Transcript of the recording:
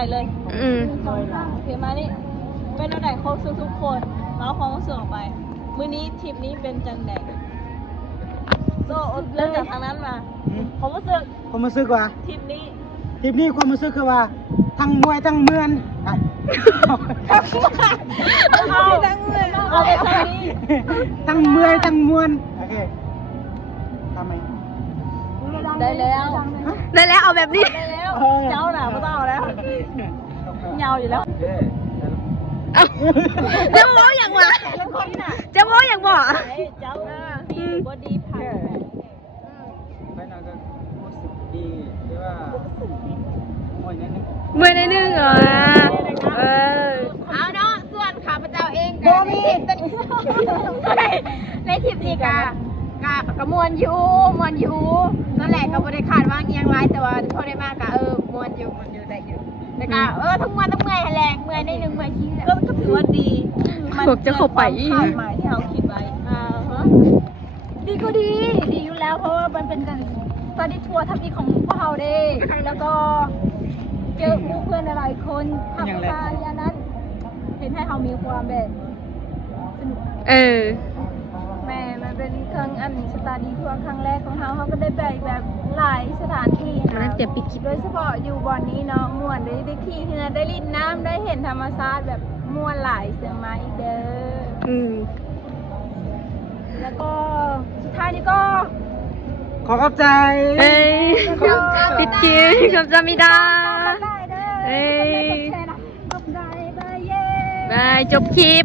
ม่เลย สองสาม โอเคมานี่เป็นอะไรครบทุกคนเราความรู้สึกออกไปมื้อนี้ทริปนี้เป็นจังแดงโซ่เริ่มจากทางนั้นมาความรู้สึก ความรู้สึกว่า ทริปนี้ ทริปนี้ความรู้สึกคือว่าทั้งมวยทั้งเมือนอ่ะ เอาไปทางนี้ ทั้งเมื่อยทั้งมวนโอเคทำไม ได้แล้ว ได้แล้วเอาแบบนี้ ได้แล้วเจ้าหน่ะไม่ต้องเอาแล้วเงาอยู่แล้ว เอาจะโม้อย่างวะจะโม้อย่างบ่ เจ้าพี่บอดี้ผ่าน ไปหน่อยก็รู้สึกดีที่ว่าโอ้ยนั่น เมื่อในนึงเหรอเออ เอาเนาะส่วนข้าพเจ้าเองกันในทริปนี้กะมวนอยู่นั่นแหละก็บ่ได้คาดว่าเอียงไรแต่ว่าพอได้มากะมวนอยู่ได้อยู่แต่ก็ทั้งมวนทั้งเมื่อยแรงเมื่อยในหนึ่งเมื่อยขี้ ก็ถือว่าดี พวกจะเข้าไป คาดหมายที่เราคิดไว้ดีก็ดีอยู่แล้วเพราะว่ามันเป็นการสตาร์ททัวร์ทำอีกของพวกเราเด้แล้วก็เจอเพื่อนหลายคนทำการอย่างนั้นเห็นให้เขามีความแบบสนุก เออ แม่มันเป็นครั้งอันสตาร์ดีทัวร์ครั้งแรกของเขาก็ได้ไปแบบหลายสถานที่ มันน่าจะปิดคลิป โดยเฉพาะอยู่บอนนี้เนาะม่วนได้ขี่เรือได้ลินน้ำได้เห็นธรรมชาติแบบม่วนหลายเสียงมาอีกเด้อ แล้วก็สุดท้ายนี้ก็ ขอขอบใจ เอ้ยปิดคลิปกับจามิดา ได้เด้อ เอ้ย กดไลค์กดแชร์นะกดได้บายเย้ บายจบคลิป